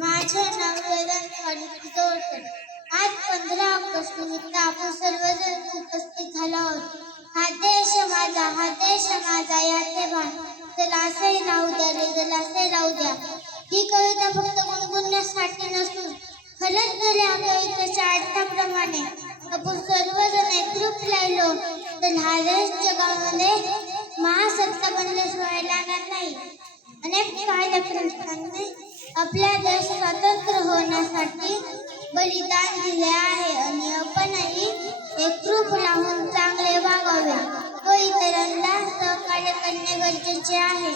माझे नाव वेदांत आज पंधरा ऑगस्ट निमित्त आपण सर्वजण उपस्थित झालो आहोत. हा देश माझा हा देश माझा याचे भान. चला असे राहू द्या रे चला असे राहू द्या. ही कविता फक्त गुणगुणण्यासाठी नसून खरंच जर या कवितेच्या अर्थाप्रमाणे. आपण सर्वजण एकरूप राहिलो तर हा देश जगामध्ये महासत्ता बनल्याशिवाय लागणार नाही. अनेक कार्यकर्त्यांनी आपला देश स्वतंत्र होण्यासाठी बलिदान दिले आहे आणि आपणही एकरूप राहून चांगले वागावे. व इतरांना सहकार्य करणे गरजेचे आहे.